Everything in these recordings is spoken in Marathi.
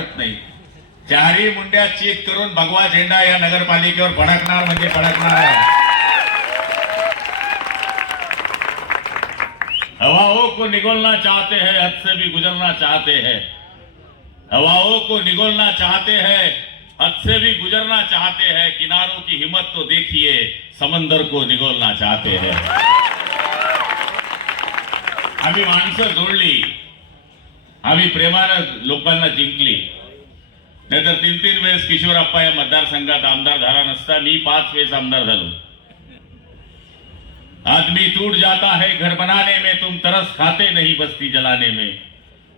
वाटत नाही. चारही मुंड्या चीत करून भगवा झेंडा या नगरपालिकेवर फडकणार म्हणजे फडकणार. हवाओं को निगोलना चाहते हैं, हद से भी गुजरना चाहते हैं. हवाओं को निगोलना चाहते हैं, हद से भी गुजरना चाहते हैं. किनारों की हिम्मत तो देखिए, समंदर को निगोलना चाहते हैं. आम्ही माणसं जोडली, आम्ही प्रेमानं लोकांना जिंकली. नाहीतर 3-3 वेळेस किशोरप्पा या मतदारसंघात आमदार झाला नसता. मी 5 वेळेस आमदार झालो. आदमी टूट जाता है घर बनाने में, तुम तरस खाते नहीं बस्ती जलाने में.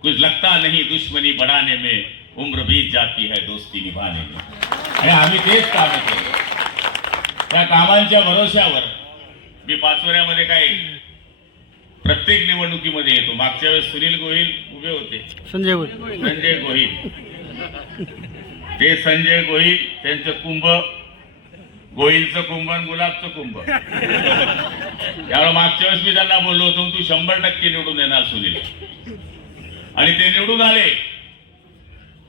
कुछ लगता नहीं दुश्मनी बढ़ाने में, उम्र बीत जाती है दोस्ती निभाने में. आणि आम्ही तेच काम केले. त्या कामांच्या भरोश्यावर मी पाचोऱ्यामध्ये काय प्रत्येक निवडणुकीमध्ये येतो. मागच्या वेळेस सुनील गोहिल उभे होते, संजय गोहिल. ते संजय गोहिल, त्यांचं कुंभ, गोहिलचं कुंभ आणि गुलाबचं कुंभ. त्यावेळेला मागच्या वेळेस मी त्यांना बोललो होतो तू 100% निवडून येणार सुनील. आणि ते निवडून आले.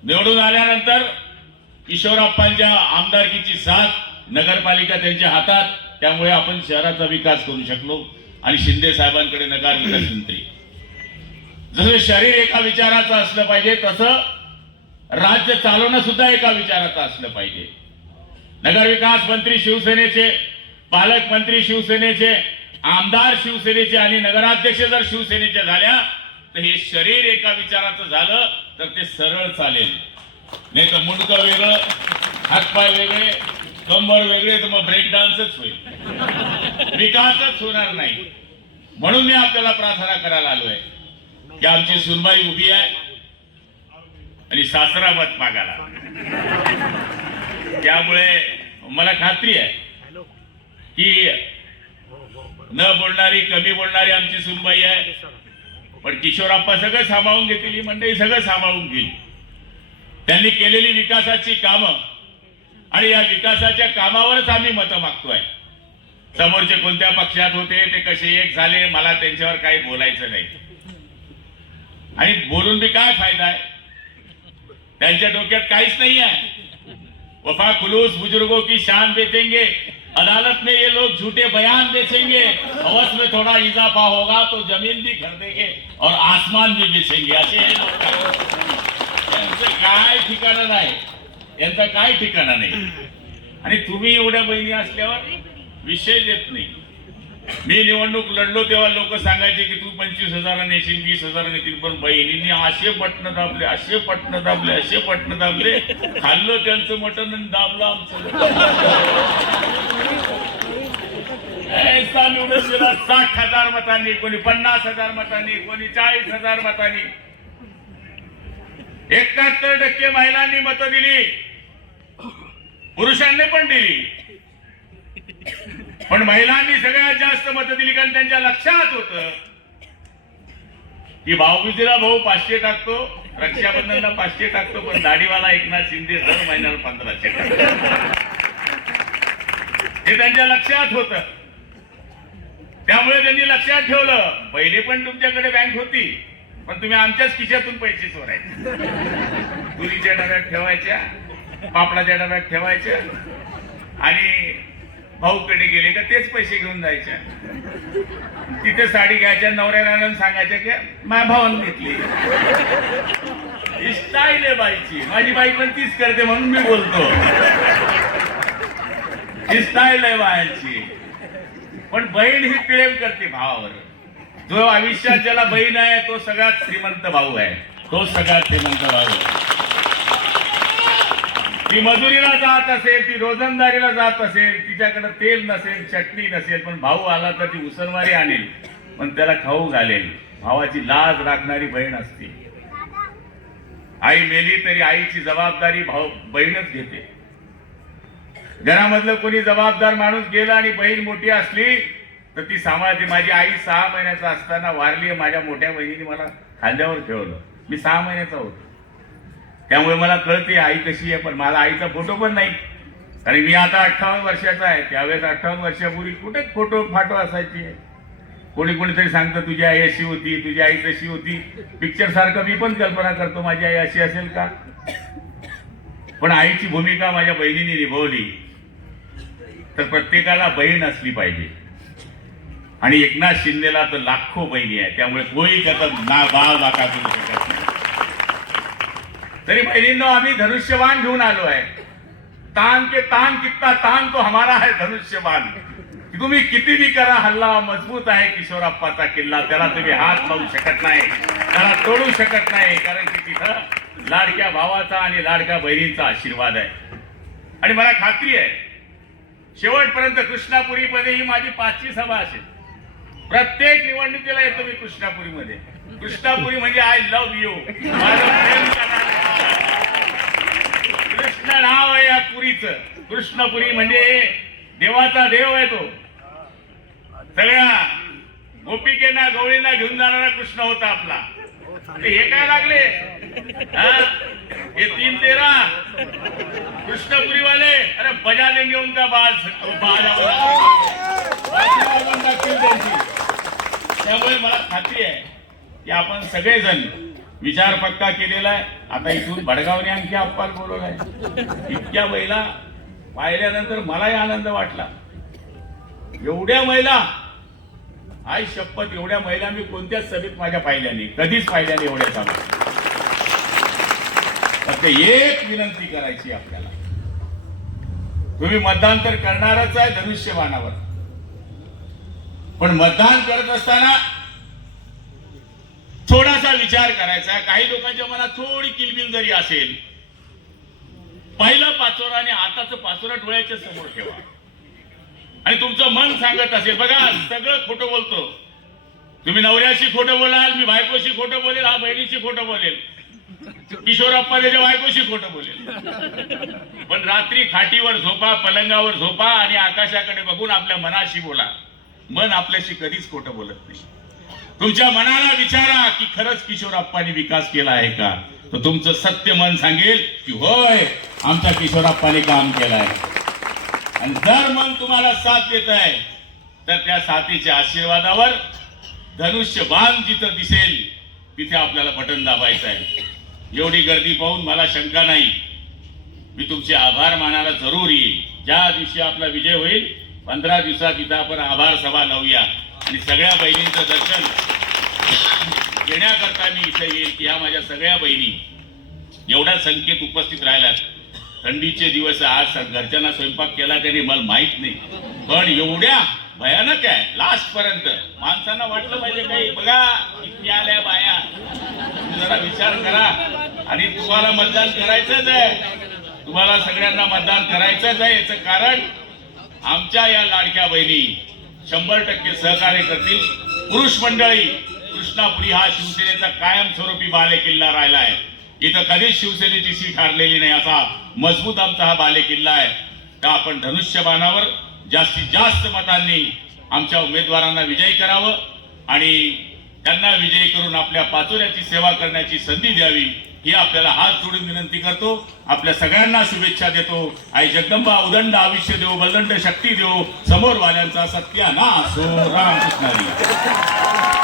निवडून आल्यानंतर किशोरप्पांच्या आमदारकीची साथ, नगरपालिका त्यांच्या हातात. त्यामुळे आपण शहराचा विकास करू शकलो. आणि शिंदे साहेबांकडे नगर विकास मंत्री. जसं शरीर एका विचाराचं असलं पाहिजे, तसं राज्य चालवणं सुद्धा एका विचाराचं असलं पाहिजे. नगर विकास मंत्री शिवसेनेचे, पालकमंत्री शिवसेनेचे, आमदार शिवसेनेचे आणि नगराध्यक्ष जर शिवसेनेचे झाल्या तर हे शरीर एका विचाराचं झालं तर ते सरळ चालेल. नाही तर मुंडकं वेगळं, हातपाय वेगळे, कंबर वेगळे, तर मग ब्रेक डान्सच होईल, विकासच होणार नाही. म्हणून मी आपल्याला प्रार्थना करायला आलोय की आमची सुनबाई उभी आहे आणि सासरा मत मागायला. त्यामुळे मला खात्री आहे की न बोलणारी, कमी बोलणारी आमची सुनबाई आहे. पण किशोरप्पा सगळं सांभाळून घेतील, ही मंडळी सगळं सांभाळून घेईल. त्यांनी केलेली विकासाची कामं आणि या विकासाच्या कामावरच आम्ही मतं मागतोय. समोरचे कोणत्या पक्षात होते, ते कसे एक झाले, मला त्यांच्यावर काही बोलायचं नाही. आणि बोलून भी काय फायदा आहे? त्यांच्या डोक्यात काहीच नाही आहे. वफा खुलूस बुजुर्गों की शान बेचेंगे, अदालत में ये लोग झूठे बयान बेचेंगे, हवस में थोड़ा इजाफा होगा तो जमीन भी खरीदेंगे और आसमान भी बेचेंगे. असे हे लोक यांचं काय ठिकाणं नाही, यांचं काय ठिकाणं नाही. आणि तुम्ही एवढ्या बहिणी असल्यावर विषय देत नाही. मी निवडणूक लढलो तेव्हा लोक सांगायचे की तू 25,000 नेशील, 20,000 नेतील. पण बहिणींनी असे बटणं दाबले, असे बटणं दाबले, असे बटणं दाबले, खाल्लं त्यांचं मटण आणि दाबलं आमचं. ऐसा निवडून दिला 60,000 मतांनी, कोणी 50,000 मतांनी, कोणी 40,000 मतांनी. 71% महिलांनी मतं दिली, पुरुषांनी पण दिली. पण महिलांनी सगळ्यात जास्त मतं दिली कारण त्यांच्या लक्षात होतं की भाऊबीजेला भाऊ 500 टाकतो, रक्षाबंधनला 500 टाकतो, पण दाढीवाला एकनाथ शिंदे दर महिन्याला 1500 टाकतो. हे त्यांच्या लक्षात होतं. त्यामुळे त्यांनी लक्षात ठेवलं. पहिले पण तुमच्याकडे बँक होती, पण तुम्ही आमच्याच खिशातून पैसे चोरायचे. तुरीच्या डब्यात ठेवायच्या, पापडाच्या डब्यात ठेवायच्या आणि भाऊकडे गेले का तेच पैसे घेऊन जायच्या. तिथे साडी घ्यायच्या, नवऱ्याला सांगायच्या की माझ्या भावाने घेतली. ही स्टाईल आहे बाईची. माझी बाई पण तीच करते म्हणून मी बोलतो. ही स्टाईल आहे बायांची. पण बहीण ही प्रेम करते भावावर. जो आयुष्यात ज्याला बहीण आहे तो सगळ्यात श्रीमंत भाऊ आहे. तो सगळ्यात श्रीमंत भाऊ आहे. ती मजुरीला जात असेल, ती रोजंदारीला जात असेल, तिच्याकडे तेल नसेल, चटणी नसेल, पण भाऊ आला तर ती उसनवारी आणेल, पण त्याला खाऊ घालेल. भावाची लाज राखणारी बहीण असते. आई मेली तरी आईची जबाबदारी बहीणच घेते. घरामधलं कोणी जबाबदार माणूस गेला आणि बहीण मोठी असली तर ती सांभाळते. माझी आई 6 महिन्याचा असताना वारली. माझ्या मोठ्या बहिणीने मला खांद्यावर ठेवलं. मी 6 महिन्याचा होतो. त्यामुळे मला कळते आई कशी आहे. पण माझा आईचा फोटो पण नाही, आणि मी आता 58 वर्षाचा आहे. त्यावेळेस 58 वर्षापूर्वी कुठे फोटो फाटो असायची. कोणीतरी सांगतं तुझी आई अशी होती, तुझी आई तशी होती. पिक्चर सारखं मी पण कल्पना करतो माझी आई अशी असेल का. पण आईची भूमिका माझ्या बहिणीने निभावली. तर प्रत्येकाला बहीण असली पाहिजे. आणि एकनाथ शिंदेला तर लाखो बहिणी आहे, त्यामुळे कोणी त्याचा भाव दाखा करू शकत नाही. तरी बहिणींनो, आम्ही धनुष्यबाण घेऊन आलो आहे. तान के तान कितना तान तो हमारा है धनुष्यबाण. तुम्ही किती बी करा हल्ला, मजबूत आहे किशोरप्पाचा किल्ला. त्याला तुम्ही हात लावू शकत नाही, त्याला तोडू शकत नाही, कारण की तिथं लाडक्या भावाचा आणि लाडक्या बहिणींचा आशीर्वाद आहे. आणि मला खात्री आहे शेवटपर्यंत कृष्णापुरीमध्ये ही माझी 5वी सभा असेल. प्रत्येक निवडणुकीला येतो मी कृष्णापुरीमध्ये. कृष्णापुरी म्हणजे आय लव्ह यू, माझं प्रेम करणारं कृष्ण नाव आहे या पुरीचं. कृष्णपुरी म्हणजे देवाचा देव आहे तो. सगळ्या गोपिकेंना गवळींना घेऊन जाणारा कृष्ण होता आपला. हे काय लागले हे 3-13 कृष्णपुरी वाले, अरे बजा देंगे उनका बाज. त्यामुळे मला खात्री आहे की आपण सगळेजण विचार पक्का केलेला आहे. आता इथून भडगावने आणखी अप्पाल बोलवलाय. इतक्या महिला पाहिल्यानंतर मलाही आनंद वाटला. एवढ्या महिला, आई शपथ, एवढ्या महिला मी कोणत्याच सभेत माझ्या पाहिल्या नाही, कधीच पाहिल्या नाही एवढ्या सभा. फक्त एक विनंती करायची आपल्याला, तुम्ही मतदान तर करणारच आहे धनुष्यबाणावर, पण मतदान करत असताना थोडासा विचार करायचा. काही लोकांच्या मनात थोडी किलबिल जरी असेल, पहिलं पाचोरा आणि आताचं पाचोरा डोळ्याच्या समोर ठेवा. आणि तुमचं मन सांगत असेल, बघा सगळं खोटं बोलतो, तुम्ही नवऱ्याशी खोटं बोलाल, मी बायकोशी खोटं बोलेल, हा बहिणीशी खोटं बोलेल, किशोरप्पा त्याच्या बायकोशी खोटं बोलेल. पण रात्री खाटीवर झोपा, पलंगावर झोपा आणि आकाशाकडे बघून आपल्या मनाशी बोला. मन आपल्याशी कधीच खोटं बोलत नाही. तुमच्या मनाला विचारा की खरंच किशोरप्पांनी विकास केला आहे का, तर तुमचं सत्य मन सांगेल की होय, आमच्या किशोरप्पाने काम केलं आहे. आणि जर मन तुम्हाला साथ देत आहे, तर त्या साथीच्या आशीर्वादावर धनुष्य बाण जिथं दिसेल तिथे आपल्याला बटन दाबायचं आहे. एवढी गर्दी पाहून मला शंका नाही, मी तुमचे आभार मानायला जरूर येईल. ज्या दिवशी आपला विजय होईल 15 दिवसात इथं आपण आभार सभा लावूया आणि सगळ्या बहिणींचं दर्शन घेण्याकरता मी इथे येईल की या माझ्या सगळ्या बहिणी एवढ्या संख्येत उपस्थित राहिल्यात. थंडीचे दिवस, आज घरच्यांना स्वयंपाक केला तरी मला माहित नाही, पण एवढ्या भयानक आहे लास्ट पर्यंत. माणसांना वाटलं पाहिजे काही, बघा किती आल्या बाया, जरा विचार करा. आणि तुम्हाला मतदान करायचंच आहे, तुम्हाला सगळ्यांना मतदान करायचंच आहे. याचं कारण आमच्या या लाडक्या बहिणी 100% सहकार्य करतील. पुरुष मंडळी, कृष्णापुरी हा शिवसेनेचा कायमस्वरूपी बालेकिल्ला राहिला आहे. इथं कधीच शिवसेनेची सीट हारलेली नाही, असा मजबूत आमचा हा बालेकिल्ला आहे. तर आपण धनुष्यबाणावर जास्तीत जास्त मतांनी आमच्या उमेदवारांना विजयी करावं आणि त्यांना विजयी करून आपल्या पाचोऱ्याची सेवा करण्याची संधी द्यावी, ही आपल्याला हात जोडून विनंती करतो. आपल्या सगळ्यांना शुभेच्छा देतो. आई जगदंबा उदंड आयुष्य देव, बलदंड शक्ती देव, समोर वाल्यांचा सत्यानाश हो. रामकृष्ण हरी.